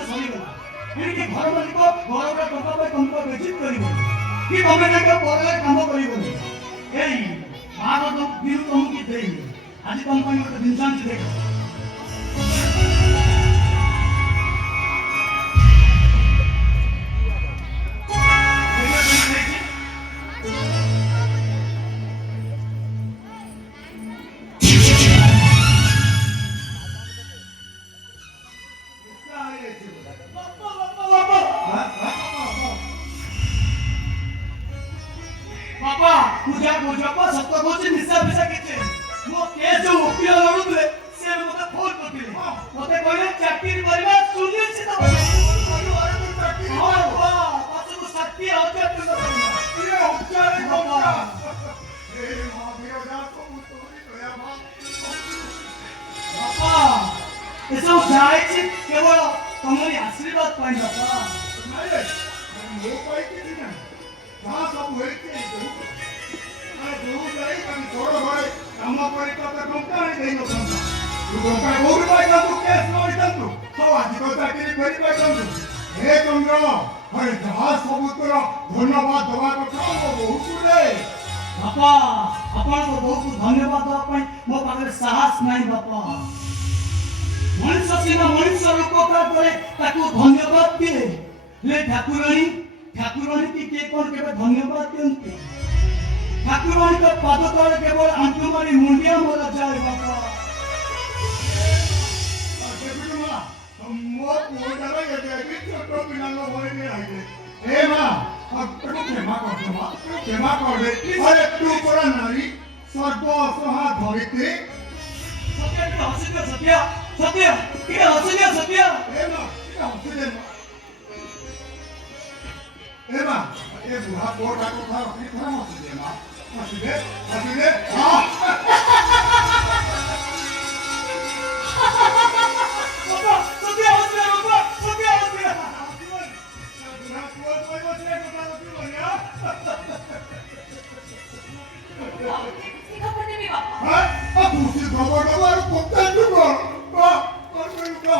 ଗୋଟେ ସରିଗଲା ଏଣିକି ଘର ମାଲିକ ଘରର ଟଙ୍କା ପାଇଁ ତମକୁ ବେଜିତ କରିବନି କି ତମେ ତାଙ୍କ ପରରେ କାମ କରିବନି। ଏଇ ଭାରତ ବିରୁ ତମକୁ ଦେଇନି ଆଜି ତମ ପାଇଁ ଗୋଟେ ଜିନିଷ ଆଣିଛି ଦେଖ। बाबा पूजा पूजा को सब को कुछ निशा पिसा किचे मो के जो उकिल लडुले से मते फोन करथिले मते कहले चाकरी करबा सुनिश्चित करू अरे तू चाकरी हां बा पाछो को शक्ति होते तू ये उपचार बाबा ए मां मेरो जा को तोरी दया मां बाबा एसो जायछि केवल तमरी आशीर्वाद पाइ बाबा नाही रे मो पाइ कि ना जहाँ सब हुए के दूर जाई कभी छोड़ भाई काम पर तो टंका नहीं देनो संसा तू टंका बोल भाई का तू केस नोई तंतु तो आज को चाकरी करी भाई तंतु हे चंद्र अरे जहाँ सब तोर धन्यवाद दवा କଥା मो बहुत रे बापा आपण को बहुत धन्यवाद दवा पई मो पाखरे साहस नाही बापा मनुष्य सीना मनुष्य उपकार करे ताकू धन्यवाद दिए ले ठाकुरानी की के कोन केबे धन्यवाद दियंती ठाकुरानी का पाद तले केवल आंतुमारी मुंडिया मोरा जाय बाबा देबी मा मो कोडरा ये देबी छोटो पिनालो होय ने आइले ए मा अब तू क्षमा कर मा क्षमा कर दे अरे तू परा नारी सर्व असहा धरिते सत्य की हसिया सत्य सत्य की हसिया सत्य ए मा की हसिया एमा ए बुढ़ा कोटा को था अपनी तरह हंसदे हां बाबा सत्य हंसले बाबा सत्य हंसले बुढ़ा कोट कोई बसले कोटा को बनिया की खबर नहीं बाबा हां अब उसी खबर और कोटा को बा और को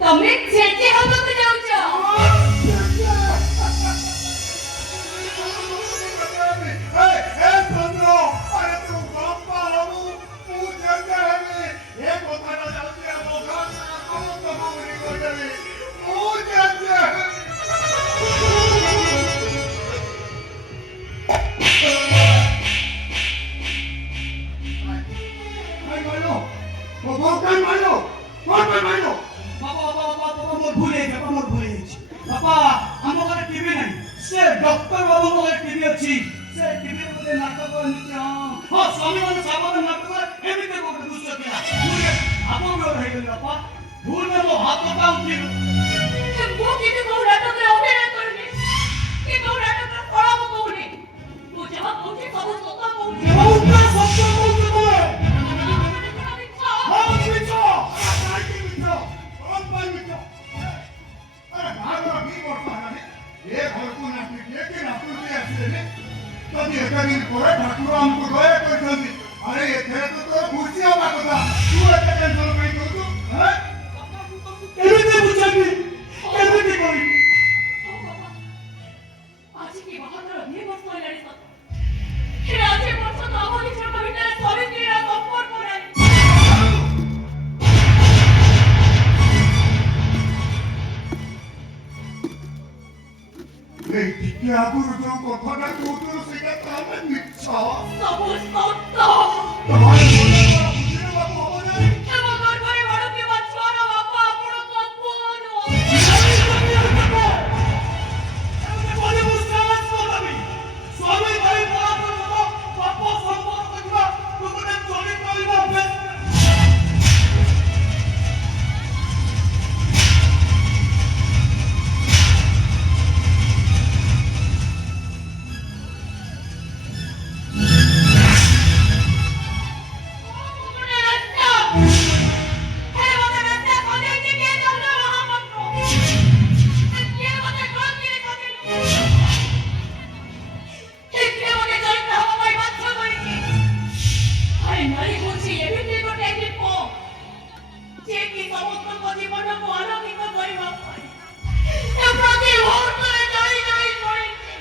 તમે જેતે હબક જાવ છો बाबा हम घर टीवी नहीं से डॉक्टर बाबू घर टीवी अछि से टीवी रे नाटक नित्य हां स्वामी मन साबन नाटक एमिते को दुष्ट किया मुझे आपो में रह गेल बाबा भूल में वो हाथ का उठी वो किती को नाटक रे अभिनय करनी कि को नाटक रे पड़ाबो कोनी तू जहां पहुंचे सब सत्ता पहुंचे बहुत का सत्य पहुंचे तो हां बिचो काय की बिचो कौन पाई बिचो अरे भागो भी बोलता है ये घर को नाटक के नाटक में आसीले तभी एक दिन पर ठाकुर हमको दया करछंती अरे एथे तो खुशी हवा कथा तू एते टेंशन में तू हैं केमिते बुझाबी केमिते कोई आज की बहादुर ये वर्ष लड़ी सत हे आज वर्ष तो आवानी छोटा भीतर सावित्री रा संपर्क बनाई ए टिके आगुरु जो कथाटा कहतु सेटा तामे मिच्छा सब सत्य तमारे बोलबा बुझिने बाबू हो जाय हे मगर करे बड़ के बच्चा बापा आपण संपूर्ण बोले मुस्तान स्वामी स्वामी भाई बड़ा बापा संपर्क करबा तुमने चोरी करबा ସମସ୍ତଙ୍କ ଜୀବନକୁ ଆଲୋକିତ କରିବା ପାଇଁ ଏ ପ୍ରତି ମୁହୂର୍ତ୍ତରେ ଜଳି ଜଳି ପଡ଼ିଛି।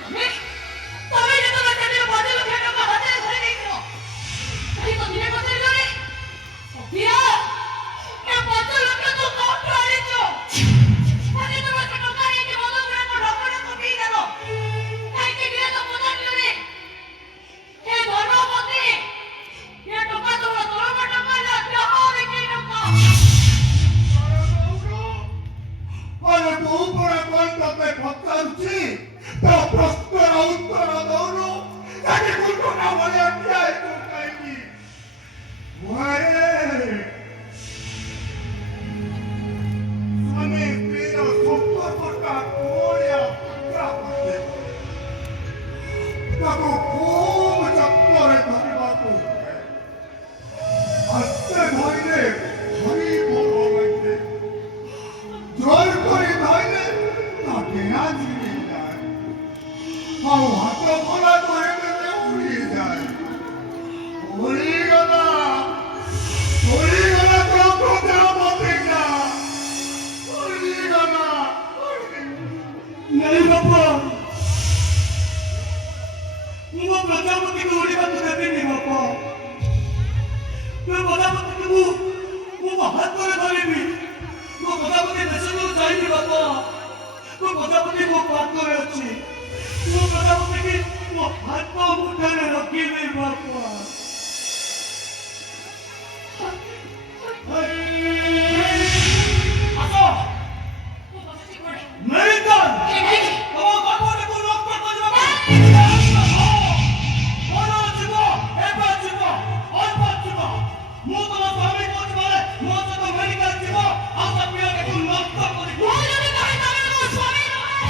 ତମେ ଯେତେବେଳେ ସେଦିନ 5 ଲକ୍ଷ ଟଙ୍କା ହାତରେ ଧରି ଦେଇଥିଲ, କାହିଁ ତ ଦିନେ ପଚାରିଲନି ସୋଫିଆ ଏ 5 ଲକ୍ଷ ତୁ କୋଉଠୁ ଆଣିଛୁ? ଆଜି ତମେ ସେ ଟଙ୍କା ନେଇକି ମଦ ଗୁଡ଼ାକ ଢକଢକ ପିଇଦେଲ, କାହିଁକି ଦିନେ ତ ପଚାରିଲନି ଏ ଧର୍ମପତ୍ନୀ ଏ ଟଙ୍କା ତମର ଦରମା ଟଙ୍କା ନା ଯାହା ବିକ୍ରି ଟଙ୍କା? ଆରେ ବୋଉ ପରା କଣ ତତେ ପଚାରୁଛି? ତା ପ୍ରଶ୍ନର ଉତ୍ତର ଦଉନୁ। ତାকে କୁଟୁନା ଭଳିଆ ଠିଆ ହେଇଛୁ କାହିଁକି? ସ୍ୱାମୀ ସ୍ତ୍ରୀର ସମ୍ପର୍କଟା କୋଳିଆ ପାତ୍ରା ପଟେ ତାକୁ ଖୁବ୍ ଯତ୍ନରେ ଧରିବାକୁ ହୁଏ। ଆସ୍ତେ ଧରିଲେ ଭାରି ଭଲ ଲାଗେ, ଜୋର କରି ଧରିଲେ ତା ଡେଣା ଝିରିଯାଏ, ଆଉ ହାତ ଖୋଲା କରିଦେଲେ ଉଡ଼ିଯାଏ। ଉଡ଼ିଗଲା ତୋ ପ୍ରଜାପତିଟା, ଉଡ଼ିଗଲା। ନାଇଁ ବାପା, ମୁଁ ମୋ ପ୍ରଜାପତିକୁ ଉଡ଼ିବାକୁ ଦେବିନି ବାପା। ମୋ ପ୍ରଜାପତିକୁ ମୁଁ ମୋ ହାତରେ ଧରିବି। ମୋ ପ୍ରଜାପତି ଦେଶକୁ ଯାଇନି ବାପା। ମୋ ପ୍ରଜାପତି ମୋ ପାଖରେ ଅଛି। ମୋ ପ୍ରଜାପତିକି ମୋ ହାତ ମୁଠାରେ ରଖିବି ବାପା। ଆସ ମୁଁ ବସିଛି ଘରେ। ମେରିକାନ୍ ତମ ବାପକୁ ରକ୍ତ କରିବାକୁ ଯିବ, ଏବେ ଯିବ, ଅଳ୍ପ ଯିବ। ମୁଁ ତମ ସ୍ୱାମୀ କହୁଛି ମାନେ ମୋ ସହିତ ମେରିକାନ୍ ଯିବ, ଆଉ ତା ପିଲାଟାକୁ ନଷ୍ଟ କରିବ। ମୁଁ ଯଦି କହେ ତମେ ମୋ ସ୍ୱାମୀ ନୁହେଁ,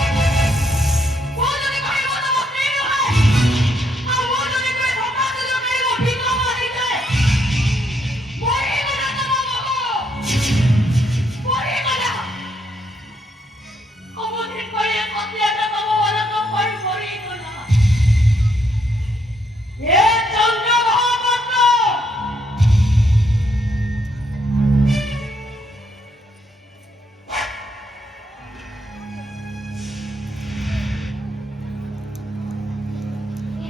ମୁଁ ଯଦି କହେ ମୁଁ ତମ ସ୍ତ୍ରୀ ନୁହେଁ, ଆଉ ମୁଁ ଯଦି କହେ ସମାଜ ଯୋଗେଇ ମୋ ବିଧବା ହେଇଯାଏ, ମରିଗଲା ତମ ବୋହୂ, ମରିଗଲା। ସବୁଦିନ ପାଇଁ ଏ ସତ୍ୟଟା ତମମାନଙ୍କ ପାଇଁ ମରିଗଲା। ଏ ଚନ୍ଦ୍ର ମହାପାତ୍ର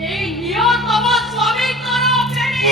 এই নিয় তম স্বামীଙ୍କର ফেরি।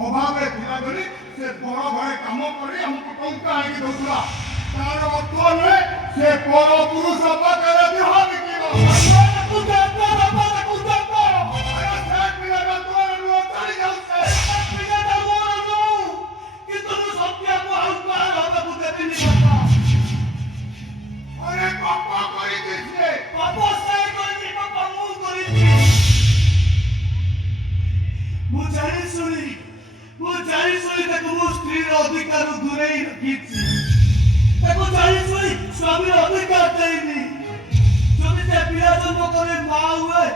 ଅଭାବରେ ଥିଲା ବୋଲି ସେ ପର ଘରେ କାମ କରି ଆମକୁ ଟଙ୍କା ଆଣିକି ଦଉଥିଲା। ତାର ଅର୍ଥ ନୁହେଁ ସେ ପର ପୁରୁଷ ପାଖରେ ଦେହ ବିକିବ। ଅଧିକାରରୁ ଦୂରେଇ ରଖିଛି। ତାକୁ ଜାଣି ଶୁଣି ସ୍ୱାମୀର ଅଧିକାର ଦେଇନି। ଯଦି ସେ ପିଲା ଜନ୍ମ କରି ମା ହୁଏ